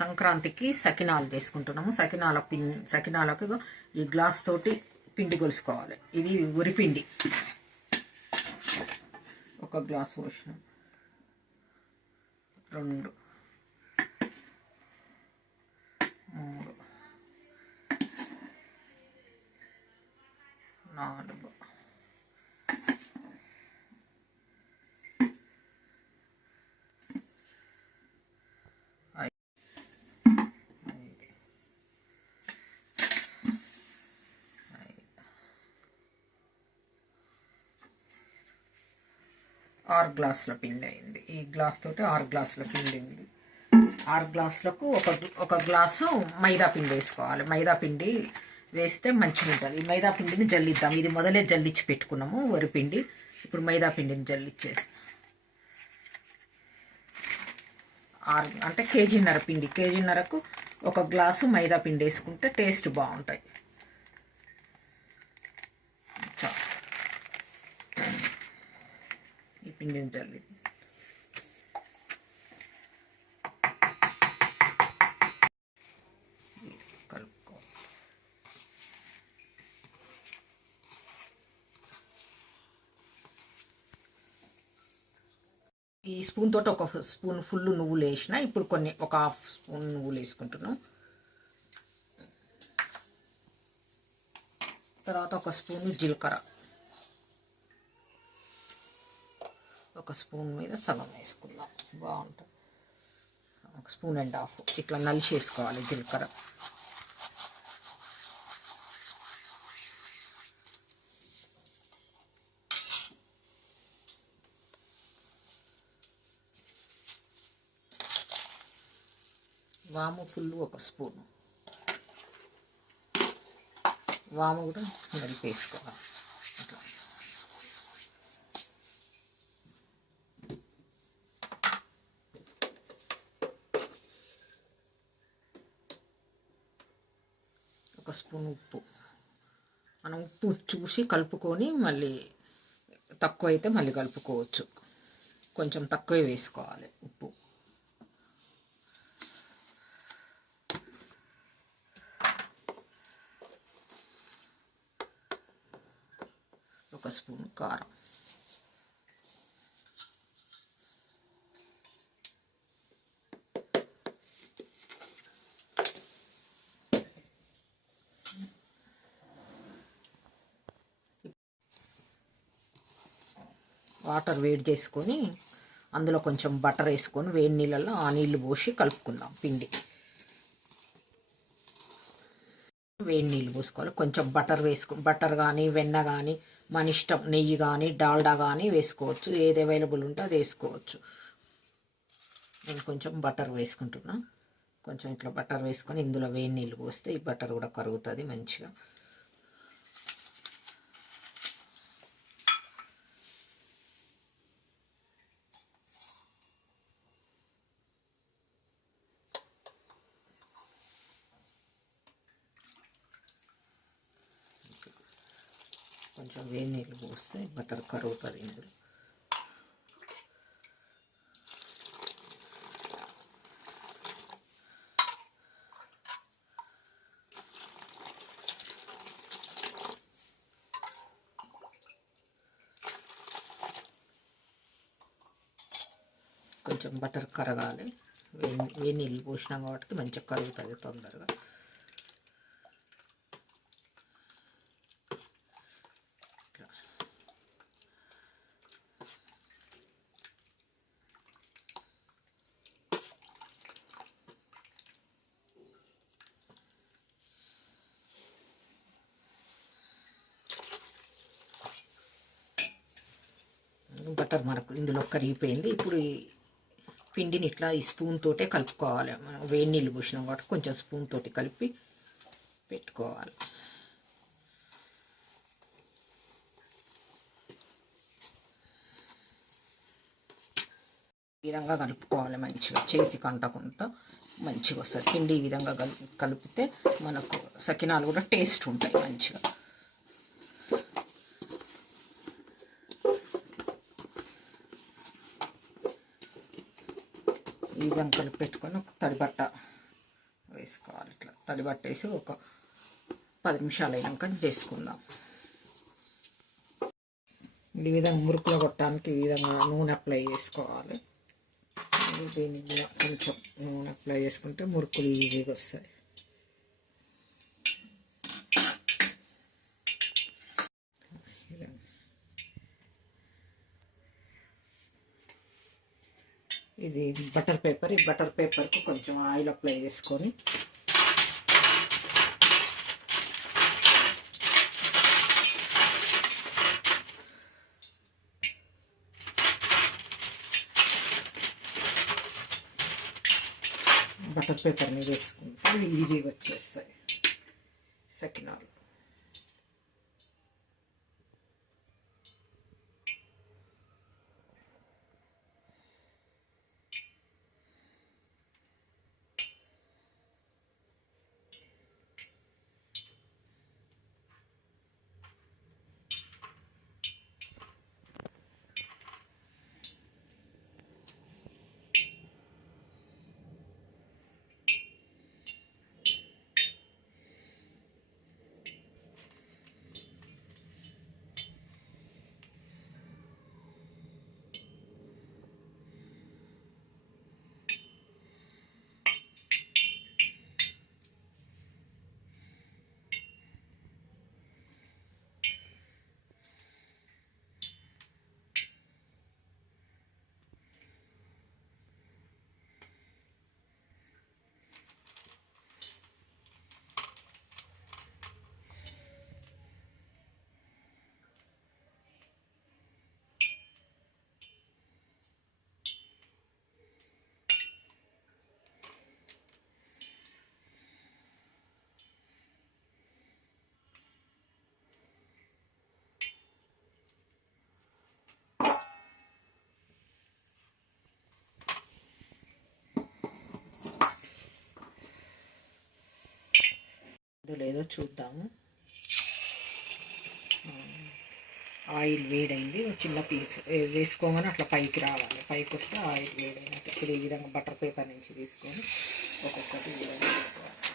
సంక్రాంతికి సకినాలు చేసుకుంటున్నాము. సకినాలకు ఈ గ్లాస్ తోటి పిండి కొలుసుకోవాలి. ఇది ఉరిపిండి. ఒక గ్లాస్ పోసిన, 2, 3, 4, 6 గ్లాసుల పిండి అయింది. ఈ గ్లాస్ తోటి 6 గ్లాసుల పిండి అయింది. 6 గ్లాసులకు ఒక గ్లాసు మైదా పిండి వేసుకోవాలి. మైదా పిండి వేస్తే మంచిగా ఉంటుంది. ఈ మైదా పిండిని జల్లిద్దాం. ఇది మొదలే జల్లిచ్చి పెట్టుకున్నాము వరిపిండి. ఇప్పుడు మైదా పిండిని జల్లిచ్చేసి, 6 అంటే కేజీన్నర పిండి, కేజీన్నరకు ఒక గ్లాసు మైదా పిండి వేసుకుంటే టేస్ట్ బాగుంటాయి. ఈ పిండిని జల్లి కలుపుకో. ఈ స్పూన్ తోటి ఒక స్పూన్ ఫుల్ నువ్వులు వేసిన. ఇప్పుడు ఒక హాఫ్ స్పూన్ నువ్వులు వేసుకుంటున్నాం. తర్వాత ఒక స్పూన్ జీలకర్ర, ఒక స్పూన్ మీద సగం వేసుకుందాం, బాగుంటుంది. 1.5 స్పూన్ ఇట్లా నలిసి వేసుకోవాలి జీలకర్ర. వాము ఫుల్ 1 స్పూన్ వాము కూడా నలిపేసుకోవాలి. అట్లా ఒక స్పూన్ ఉప్పు. మనం ఉప్పు చూసి కలుపుకొని మళ్ళీ తక్కువ అయితే మళ్ళీ కలుపుకోవచ్చు. కొంచెం తక్కువే వేసుకోవాలి ఉప్పు. ఒక స్పూన్ కారం. వాటర్ వేడి చేసుకొని అందులో కొంచెం బటర్ వేసుకొని వేడి నీళ్ళల్లో ఆ నీళ్ళు పోసి కలుపుకుందాం పిండి. వేడి నీళ్ళు పోసుకోవాలి. కొంచెం బటర్ కానీ వెన్న కానీ మన ఇష్టం, నెయ్యి కానీ డాల్డా కానీ వేసుకోవచ్చు. ఏది అవైలబుల్ ఉంటే అది వేసుకోవచ్చు. నేను కొంచెం బటర్ వేసుకుంటున్నా. కొంచెం ఇట్లా బటర్ వేసుకొని ఇందులో వేడి నీళ్ళు పోస్తే ఈ బటర్ కూడా కరుగుతుంది మంచిగా. కొంచెం వేడి నీళ్ళు పోస్తే బటర్ కరుగుతుంది ఇందులో. కొంచెం బటర్ కరగాలి. వేడి నీళ్ళు పోసినాం కాబట్టి మంచిగా కరుగుతుంది తొందరగా. బటర్ మనకు ఇందులో కరిగిపోయింది. ఇప్పుడు ఈ పిండిని ఇట్లా ఈ స్పూన్ తోటే కలుపుకోవాలి. మనం వేడి నీళ్ళు పోసినాం కాబట్టి కొంచెం స్పూన్ తోటి కలిపి పెట్టుకోవాలి. ఈ విధంగా కలుపుకోవాలి మంచిగా, చేతికి అంటకుండా మంచిగా వస్తుంది పిండి. ఈ విధంగా కలిపితే మనకు సకినాలు కూడా టేస్ట్ ఉంటాయి మంచిగా. ఈ విధంగా కలిపి పెట్టుకొని ఒక తడి బట్ట వేసుకోవాలి. ఇట్లా తడి పట్టేసి ఒక 10 నిమిషాలు అయినాక చేసుకుందాం. ఈ విధంగా మురుకులు కొట్టడానికి ఈ విధంగా నూనె అప్లై చేసుకోవాలి. దీనికి కూడా కొంచెం నూనె అప్లై చేసుకుంటే మురుకులు ఈజీగా వస్తాయి. ఇది బటర్ పేపర్. ఈ బటర్ పేపర్కు కొంచెం ఆయిల్ అప్లై చేసుకొని బటర్ పేపర్ని వేసుకుంటే ఈజీగా వచ్చేస్తాయి సకినాలు. ఇది లేదో చూద్దాము. ఆయిల్ వేడైంది. చిన్న పీస్ వేసుకోగానే అట్లా పైకి రావాలి. పైకి వస్తే ఆయిల్ వేడైనట్టు. ఇప్పుడు ఈ విధంగా బటర్ పేపర్ నుంచి తీసుకొని ఒక్కొక్కటి వేసుకోవాలి.